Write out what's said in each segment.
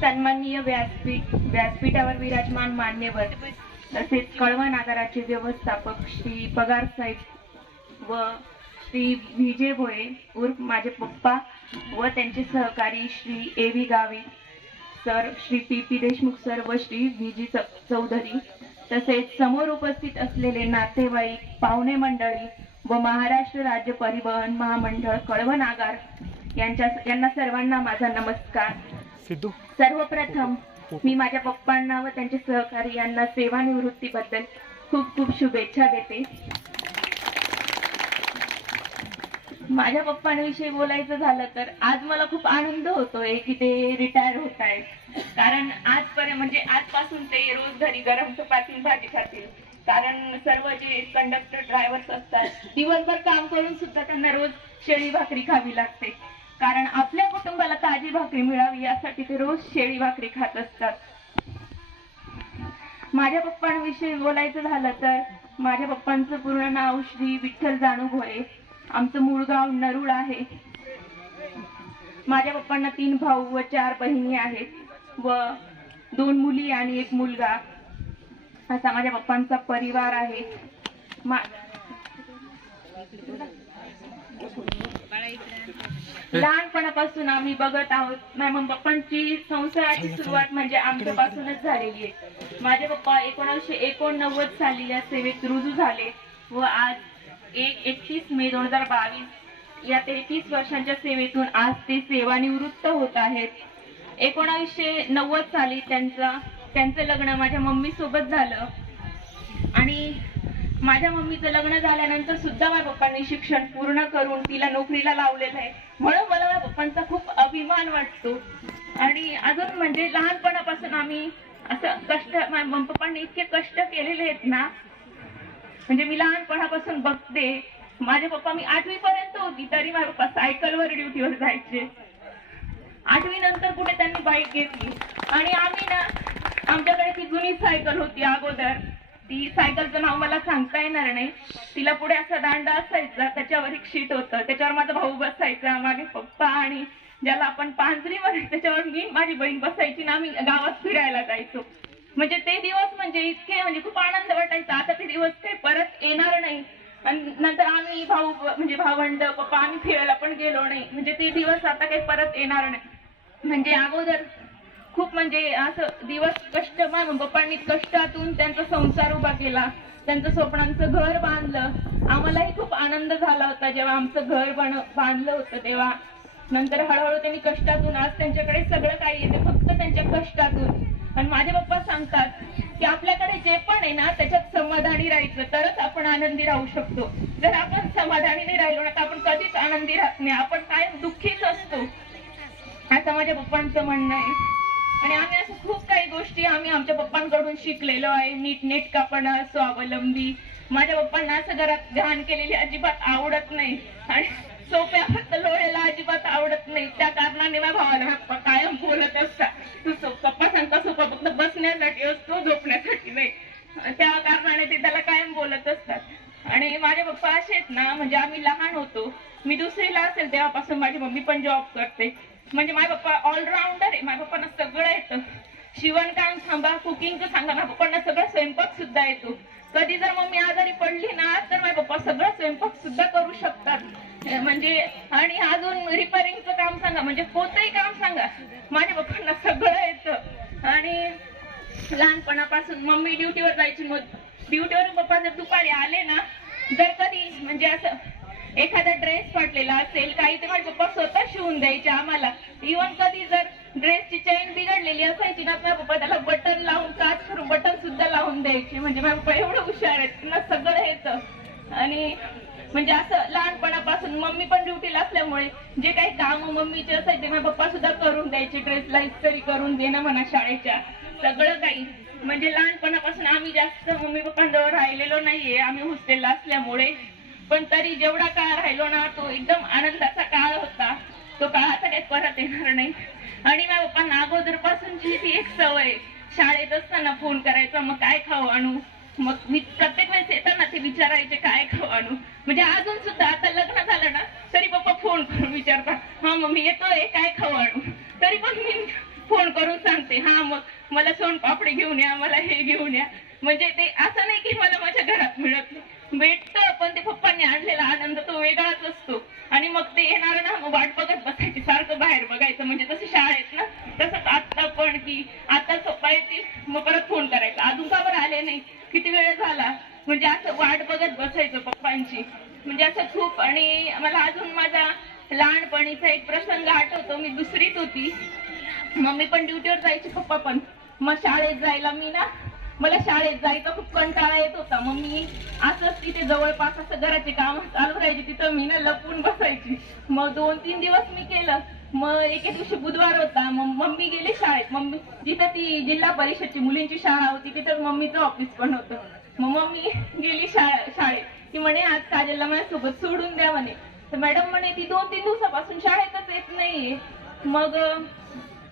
सन्माननीय व्यासपीठ व्यासपीठावर विराजमान मान्यवर तसेच कळवण आगाराचे व्यवस्थापक श्री पगार साहेब व श्री विजय भोये उर्फ माझे पप्पा व त्यांचे सहकारी Shri A V Gavi sir Shri P P Deshmukh sir व श्री व्ही चौधरी तसेच समोर उपस्थित असलेले नातेवाईक पाहुणे मंडळी व महाराष्ट्र राज्य परिवहन महामंडळ कळवण आगार यांच्या यांना सर्वांना माझा नमस्कार. सिद्धू? सर्वप्रथम मी माझ्या पप्पांना व त्यांचे सहकारी यांना सेवानिवृत्तीबद्दल खूप खूप शुभेच्छा देते. माझ्या पप्पांविषयी बोलायचं झालं तर आज मला खूप आनंद होतोय की ते रिटायर होत आहेत. कारण आजपर्यंत म्हणजे आजपासून ते रोज घरी गरम चपाती भाजी खातील. कारण सर्व जे कंडक्टर ड्रायव्हर्स असतात दिवसभर काम करून सुद्धा त्यांना रोज शेळी भाकरी खावी लागते. कारण आपल्या कुटुंबाला ताजी भाकरी मिळावी यासाठी ते रोज शेळी भाकरी खात असतात. माझ्या पप्पांविषयी बोलायचं झालं तर माझ्या पप्पांचं पूर्ण नाव श्री विठ्ठल जाणू भोये आमचं मूळ गाव नरुळ आहे. माझ्या पप्पांना तीन भाऊ व चार बहिणी आहेत व दोन मुली आणि एक मुलगा. असा माझ्या पप्पांचा परिवार आहे. मा- लहानपणापासून आम्ही बघत आहोत. माझ्या पप्पांची संसाराची सुरुवात म्हणजे आमच्यापासूनच झालेली आहे. माझे पप्पा एकोणीसशे एकोणनव्वद साली या सेवेत रुजू झाले व आज एक एकतीस मे दोन हजार बावीस या तेहतीस वर्षांच्या सेवेतून आज ते सेवानिवृत्त होत आहेत. एकोणावीसशे नव्वद साली त्यांचा त्यांचं लग्न माझ्या मम्मी सोबत झालं. आणि माझ्या मम्मीचं लग्न झाल्यानंतर सुद्धा माझ्या पप्पांनी शिक्षण पूर्ण करून तिला नोकरीला लावलेलं आहे. म्हणून मला माझ्या पप्पांचा खूप अभिमान वाटतो. आणि अजून म्हणजे लहानपणापासून आम्ही असं कष्ट माझ्या मम्मी पप्पांनी इतके कष्ट केलेले आहेत ना. म्हणजे मी लहानपणापासून बघते. माझे पप्पा मी आठवी पर्यंत होती तरी माझे पप्पा सायकलवर ड्युटीवर जायचे. आठवी नंतर कुठे त्यांनी बाईक घेतली. आणि आम्ही ना आमच्याकडे ती जुनी सायकल होती अगोदर. ती सायकलचं नाव मला सांगता येणार नाही. तिला पुढे असा दांडा असायचा त्याच्यावर एक शीट होतं. त्याच्यावर माझा भाऊ बसायचा मागे पप्पा आणि ज्याला आपण पांजरी म्हणतो त्याच्यावर मी माझी बहीण बसायची ना आम्ही गावात फिरायला जायचो. म्हणजे ते दिवस म्हणजे इतके म्हणजे खूप आनंद वाटायचा. आता ते दिवस काही परत येणार नाही. आणि नंतर आम्ही भाऊ म्हणजे भावंड पप्पा आम्ही फिरायला पण गेलो नाही. म्हणजे ते दिवस आता काही परत येणार नाही. म्हणजे अगोदर खूप म्हणजे असं दिवस कष्ट मानून पप्पांनी कष्टातून त्यांचा संसार उभा केला. त्यांचं स्वप्नांचं घर बांधलं. आम्हालाही खूप आनंद झाला होता जेव्हा आमचं घर बन बांधलं होतं तेव्हा. नंतर हळूहळू त्यांनी कष्टातून आज त्यांच्याकडे सगळं काही येते फक्त त्यांच्या कष्टातून. आणि माझे पप्पा सांगतात की आपल्याकडे जे पण आहे ना त्याच्यात समाधानी राहायचं तरच आपण आनंदी राहू शकतो. जर आपण समाधानी नाही राहिलो ना तर आपण कधीच आनंदी राहत नाही. आपण कायम दुःखीच असतो. असं माझ्या पप्पांचं म्हणणं आहे. आणि आम्ही असं खूप काही गोष्टी आम्ही आमच्या पप्पांकडून शिकलेलो आहे. नीटनेटकापणा स्वावलंबी माझ्या पप्पांना असं घरात घाण केलेली अजिबात आवडत नाही. आणि सोप्या फक्त लोळ्याला अजिबात आवडत नाही. त्या कारणाने माझ्या भावाला पप्पा कायम बोलत असतात. पप्पा सांगता सोपा फक्त बसण्यासाठी असतो झोपण्यासाठी नाही. त्या कारणाने ते त्याला कायम बोलत असतात. आणि माझे पप्पा असे आहेत ना म्हणजे आम्ही लहान होतो. मी दुसरीला असेल तेव्हापासून माझी मम्मी पण जॉब करते. म्हणजे माझे पप्पा ऑलराऊंडर आहे. माझ्या पप्पांना सगळं येतं. शिवणकाम थांबा कुकिंगचं सांगा. माझ्या पप्पांना सगळं स्वयंपाक सुद्धा येतो. कधी जर मम्मी आजारी पडली ना तर माझे पप्पा सगळं स्वयंपाक सुद्धा करू शकतात. म्हणजे आणि अजून रिपेरिंगचं काम सांगा. म्हणजे कोणतंही काम सांगा. माझ्या पप्पांना सगळं येतं. आणि लहानपणापासून मम्मी ड्युटीवर जायची. मग ड्युटीवर पप्पा जर दुपारी आले ना जर कधी म्हणजे असं एखादा ड्रेस फाटलेला असेल काही ते माझे पप्पा स्वतः शिवून द्यायचे आम्हाला. इव्हन कधी जर ड्रेसची चेन बिघडलेली असायची ना माझ्या पप्पा त्याला बटन लावून काच करून बटन सुद्धा लावून द्यायचे. म्हणजे माझ्या पप्पा एवढं हुशार आहेत त्यांना सगळं येतं. आणि म्हणजे असं लहानपणापासून मम्मी पण ड्युटीला असल्यामुळे जे काही काम मम्मीचे असायचे माझ्या पप्पा सुद्धा करून द्यायचे. ड्रेसला इस्त्री करून देणं म्हणा शाळेच्या. सगळं काही. म्हणजे लहानपणापासून आम्ही जास्त मम्मी पप्पांजवळ राहिलेलो नाहीये. आम्ही हॉस्टेलला असल्यामुळे. पण तरी जेवढा काळ राहिलो ना तो एकदम आनंदाचा काळ होता. तो काळ आता काही परत येणार नाही. आणि माझ्या पप्पांना अगोदर पासूनची ती एक सवय शाळेत असताना फोन करायचा मग काय खाऊ आणू? मग मी प्रत्येक वेळेस येताना ते विचारायचे काय खाऊ आणू? म्हणजे अजून सुद्धा आता लग्न झालं ना तरी पप्पा फोन करून विचारतात हा मग मी येतोय काय खाऊ आणू? तरी पण मी फोन करून सांगते हा मग मला सोनपापडी घेऊन या मला हे घेऊन या. म्हणजे ते असं नाही की मला माझ्या घरात मिळत नाही. भेटतं पण ते पप्पांनी आणलेला आनंद तो वेगळाच असतो. आणि मग ते येणार ना मग वाट बघत बसायची सारखं बाहेर बघायचं. म्हणजे तसं शाळेत ना तसंच आता पण की आता पप्पा येतील मग परत फोन करायचा. अजून का बरं आले नाही? किती वेळ झाला? म्हणजे असं वाट बघत बसायचं पप्पांची. म्हणजे असं खूप आणि मला अजून माझा लहानपणीचा एक प्रसंग आठवतो. मी दुसरीत होती. मम्मी पण ड्युटीवर जायची पप्पा पण. मग शाळेत जायला मी ना मला शाळेत जायचा खूप कंटाळा येत होता. मग मी असंच तिथे जवळपास असं घराचे काम चालू राहायचे. तिथं मी ना लपून बसायची. मग दोन तीन दिवस मी केलं. मग एके दिवशी बुधवार होता. मग मम्मी गेली शाळेत. मम्मी जिथं ती जिल्हा परिषदची मुलींची शाळा होती तिथं मम्मीचं ऑफिस पण होतं. मग मम्मी गेली शाळा शाळेत. ती म्हणे आज काजलला माझ्यासोबत सोडून द्या म्हणे. तर मॅडम म्हणे ती दोन तीन दिवसापासून शाळेतच येत नाहीये. मग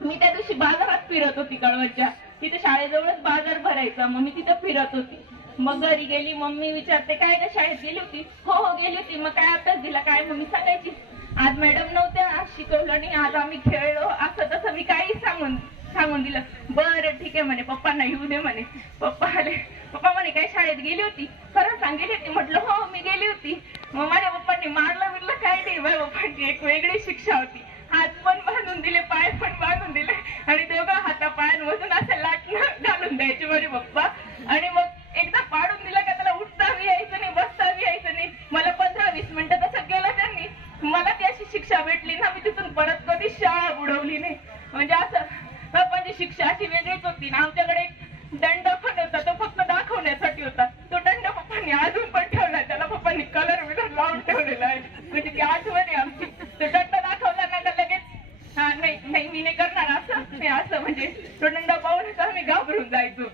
मी त्या दिवशी बाजारात फिरत होती कळवच्या तिथे शाळेजवळच बाजार भरायचा. मग मी तिथं फिरत होती. मग घरी गेली. मम्मी विचारते काय का शाळेत गेली होती? हो हो गेली होती. मग काय अभ्यास दिला? काय? मम्मी सांगायची. आज मॅडम नव्हत्या आज शिकवलं नाही आज आम्ही खेळलो. असं तसं मी काही सांगून सांगून दिलं. बरं ठीक आहे म्हणे. पप्पांना येऊ दे म्हणे. पप्पा आले. पप्पा म्हणे काय शाळेत गेली होती? खरं सांगितली होती. म्हटलं हो, हो मी गेली होती. मग माझ्या पप्पांनी मारलं बिरलं काय नाही. माझ्या पप्पांची एक वेगळी शिक्षा होती. हात पण बांधून दिले पाय पण बांधून दिले. आणि दोघं हाता पायांमधून असं लाटणं घालून द्यायचे माझे पप्पा. आणि मग एकदा पाडून दिला का त्याला उठता बी यायचं नाही बसता बी यायचं नाही. मला पंधरा वीस मिनिटं तसं केलं त्यांनी मला ती अशी शिक्षा भेटली ना मी तिथून परत कधी शाळा बुडवली नाही. म्हणजे असं पण शिक्षा अशी वेगळीच होती ना. आमच्याकडे एक दंड पण होता तो फक्त दाखवण्यासाठी होता तो दंड पप्पांनी अजून पण ठेवलाय त्याला पप्पांनी कलर बिलर लावून ठेवलेला आहे म्हणजे ती आठवण आहे आमची तो दंड दाखवला ना का लगेच हा नाही नाही मी नाही करणार असं नाही असं म्हणजे तो दंड पाहून आम्ही घाबरून जायचो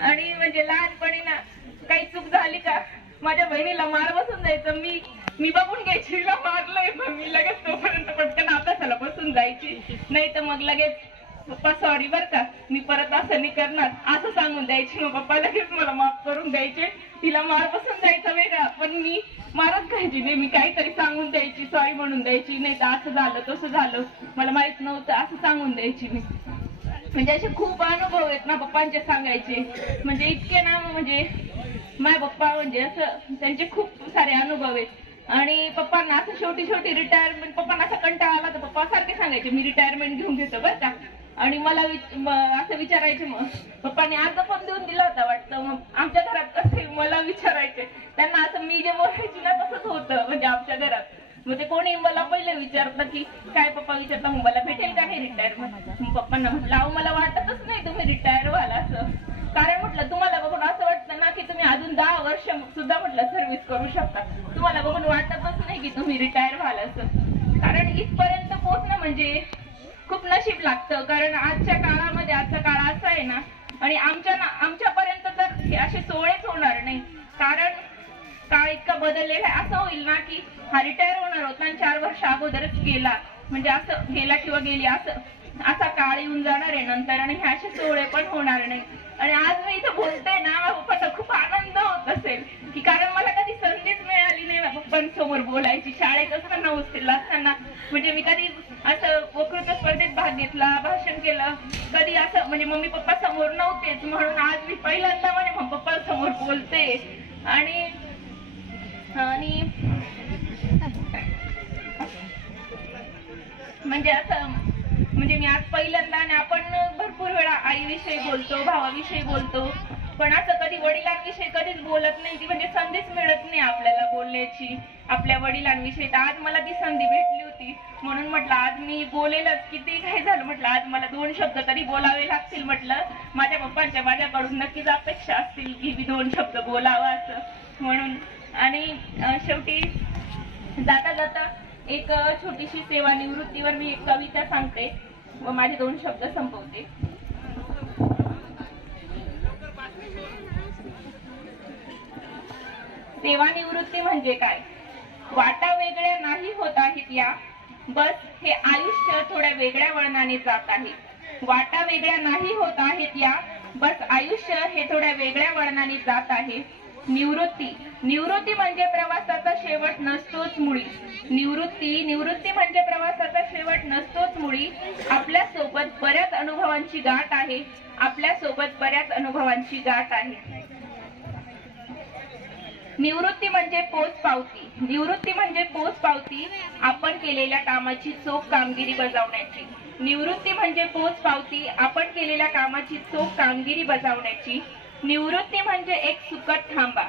आणि म्हणजे लहानपणी ना काही चूक झाली का माझ्या बहिणीला मार बसून जायचं मी मी बघून घ्यायची हिला मारलंय मग मी लगेच तोपर्यंत पटकन अभ्यासाला बसून जायची नाही तर मग लगेच पप्पा सॉरी बर का. मी परत असं नाही करणार. असं सांगून द्यायची मग पप्पा लगेच मला माफ करून द्यायचे. तिला मार बसून द्यायचा वेगळा. पण मी मारत घ्यायची नाही. मी काहीतरी सांगून द्यायची सॉरी म्हणून द्यायची. नाही तर असं झालं तसं झालं. मला माहीत नव्हतं. असं सांगून द्यायची मी. म्हणजे असे खूप अनुभव आहेत ना पप्पांचे सांगायचे. म्हणजे इतके ना म्हणजे माझ्या पप्पा म्हणजे असं त्यांचे खूप सारे अनुभव आहेत. आणि पप्पांना असं शेवटी शेवटी रिटायरमेंट पप्पांना असा कंटाळा आला तर पप्पा सारखे सांगायचे मी रिटायरमेंट घेऊन घेतो बरं का. आणि मला असं विचारायचे मग. पप्पांनी अर्ज पण देऊन दिला होता वाटतं. मग आमच्या घरात कसे मला विचारायचे. त्यांना असं मी जे बोलायची ना तसंच होतं म्हणजे आमच्या घरात. मग ते कोणी मला पहिले विचारलं की काय पप्पा विचारलं मग मला भेटेल का हे रिटायरमेंट पप्पांना म्हटलं अहो मला वाटतच नाही तुम्ही रिटायर व्हाल असं. कारण म्हटलं तुम्हाला बघून असं वाटतं ना की वर्ष सुद्धा म्हटलं सर्व्हिस करू शकता. तुम्हाला बघून वाटतच नाही की तुम्ही रिटायर व्हाल असं. कारण इथपर्यंत पोहोचणं म्हणजे खूप नशीब लागतं. कारण आजच्या काळामध्ये आजचा काळ असा आहे ना आणि आमच्या ना आमच्यापर्यंत तर हे असे सोहळेच होणार नाही. कारण काळ इतका बदललेला आहे. असं होईल ना की हा रिटायर होणार होता आणि चार वर्ष अगोदरच गेला. म्हणजे असं गेला किंवा गेली असं असा काळ येऊन जाणार आहे नंतर. आणि हे असे सोहळे पण होणार नाही. आणि आज मी इथं बोलते ना पण समोर बोलायची. शाळेत असताना हॉस्टेलला असताना. म्हणजे मी कधी असं वक्तृत्व स्पर्धेत भाग घेतला भाषण केलं. कधी असं म्हणजे मम्मी पप्पा समोर नव्हतेच. म्हणून आज मी पहिल्यांदा म्हणजे मम्मी पप्पा समोर बोलते. आणि आणि म्हणजे असं म्हणजे मी आज पहिल्यांदा आणि आपण भरपूर वेळा आईविषयी बोलतो भावाविषयी बोलतो. पण असं कधी वडिलांविषयी कधीच बोलत नाही ती म्हणजे संधीच मिळत नाही आपल्याला बोलण्याची. आपल्या वडिलांविषयी तर आज मला ती संधी भेटली होती. म्हणून म्हटलं आज मी बोलेलच. किती काय झालं म्हटलं आज मला दोन शब्द तरी बोलावे लागतील म्हटलं. माझ्या पप्पांच्या माझ्याकडून नक्कीच अपेक्षा असतील की मी दोन शब्द बोलावं असं. म्हणून आणि शेवटी जाता जाता एक छोटीशी सेवानिवृत्तीवर मी एक कविता सांगते व माझे दोन शब्द संपवते. सेवानिवृत्ती म्हणजे काय? वाटा वेगळ्या नाही होत आहेत या. बस हे आयुष्य थोड्या वेगळ्या वळणाने जात आहे. वाटा वेगळ्या नाही होत आहेत या. बस आयुष्य हे थोड्या वेगळ्या वळणाने जात आहे. निवृत्ती. निवृत्ती म्हणजे प्रवासाचा शेवट नसतोच मुळी. निवृत्ती. निवृत्ती म्हणजे प्रवासाचा शेवट नसतोच मुळी. आपल्यासोबत बऱ्याच अनुभवांची गाठ आहे. आपल्यासोबत बऱ्याच अनुभवांची गाठ आहे. निवृत्ती म्हणजे पोच पावती. निवृत्ती म्हणजे पोच पावती आपण केलेल्या कामाची चोख कामगिरी बजावण्याची. निवृत्ती म्हणजे पोच पावती आपण केलेल्या कामाची चोख कामगिरी बजावण्याची. निवृत्ती म्हणजे एक सुकट थांबा.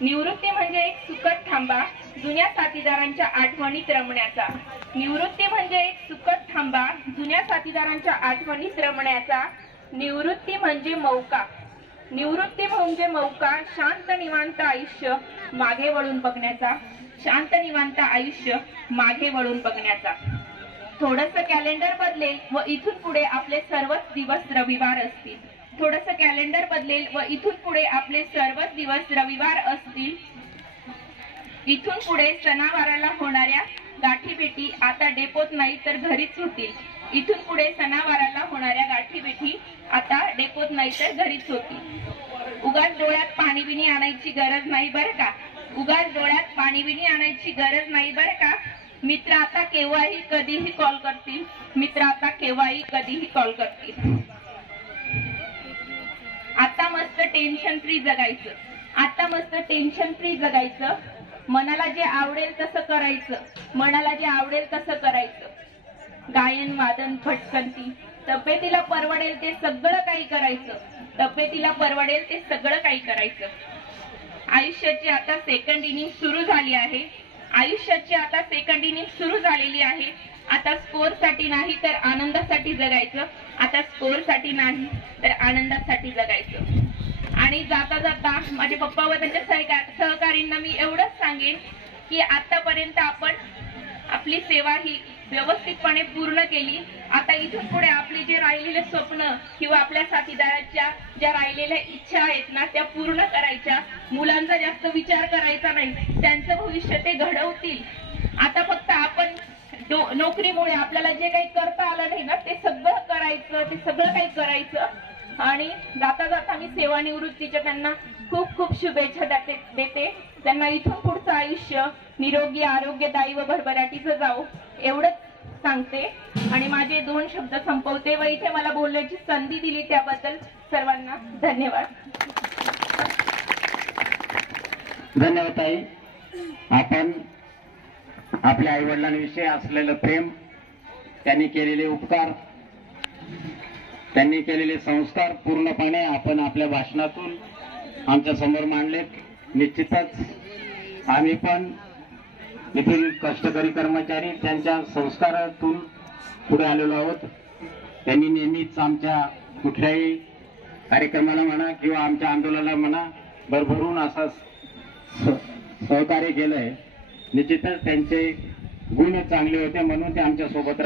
निवृत्ती म्हणजे एक सुकट थांबा जुन्या साथीदारांच्या आठवणीत रमण्याचा. निवृत्ती म्हणजे एक सुकट थांबा जुन्या साथीदारांच्या आठवणीत रमण्याचा. निवृत्ती म्हणजे मौका. निवृत्ती म्हणजे मौका शांत निवांत आयुष्य मागे वळून बघण्याचा शांत निवांत आयुष्य मागे वळून बघण्याचा. थोडस कॅलेंडर बदलेल व इथून पुढे आपले सर्वच दिवस रविवार असतील. थोडस कॅलेंडर बदलेल व इथून पुढे आपले सर्वच दिवस रविवार असतील. इथून पुढे सणावाराला होणाऱ्या गाठीभेटी आता डेपोत नाही तर घरीच होतील. इथून पुढे सणावाराला होणाऱ्या गाठीबेठी आता डेपोत नाही तर घरीच होती. उगाच डोळ्यात पाणी बिनी आणायची गरज नाही बरं का? उगाच डोळ्यात पाणी बिणी आणायची गरज नाही बरं का? मित्र आता केव्हाही कधीही कॉल करतील. मित्र आता केव्हाही कधीही कॉल करतील. आता मस्त टेन्शन फ्री जगायचं. आता मस्त टेन्शन फ्री जगायचं. मनाला जे आवडेल तसं करायचं. मनाला जे आवडेल तसं करायचं. गायन वादन फटकंती. तब्येतीला परवडेल ते सगळं काही करायचं. तब्येतीला परवडेल ते सगळं काही करायचं. आयुष्याची आता सेकंड इनिंग सुरू झाली आहे. आयुष्याची आता सेकंड इनिंग सुरू झालेली आहे. आता स्कोरसाठी नाही तर आनंदासाठी जगायचं. आता स्कोरसाठी नाही तर आनंदासाठी जगायचं. आणि जाता जाता माझे पप्पा व त्यांच्या सहकार्यांना सहकारींना मी एवढंच सांगेन की आतापर्यंत आपण आपली सेवा ही व्यवस्थितपणे पूर्ण केली. आता इथून पुढे आपले जे राहिलेले स्वप्न किंवा आपल्या साथीदाराच्या ज्या राहिलेल्या इच्छा आहेत ना त्या पूर्ण करायच्या. मुलांचा जास्त विचार करायचा नाही. त्यांचं भविष्य ते घडवतील. आता फक्त आपण नोकरीमुळे आपल्याला जे काही करता आलं नाही ना ते सगळं करायचं ते सगळं काही करायचं. आणि जाता जाता मी सेवानिवृत्तीच्या त्यांना खूप खूप शुभेच्छा देते देते. त्यांना इथून पुढचं आयुष्य निरोगी आरोग्यदायी व भरभराटीचं जावो. एवढंच सांगते. आणि माझे दोन शब्द संपवते व इथे मला बोलण्याची संधी दिली त्याबद्दल सर्वांना धन्यवाद. धन्यवाद ताई. आपण आपल्या आई वडिलांविषयी असलेलं प्रेम त्यांनी केलेले उपकार त्यांनी केलेले संस्कार पूर्णपणे आपण आपल्या भाषणातून आमच्यासमोर मांडलेत. निश्चितच आम्ही पण येथील कष्टकरी कर्मचारी त्यांच्या संस्कारातून पुढे आलेलो आहोत. त्यांनी नेहमीच आमच्या कुठल्याही कार्यक्रमाला म्हणा किंवा आमच्या आंदोलनाला म्हणा भरभरून असा स- सहकार्य केलंय. निश्चितच त्यांचे गुण चांगले होते म्हणून ते आमच्यासोबत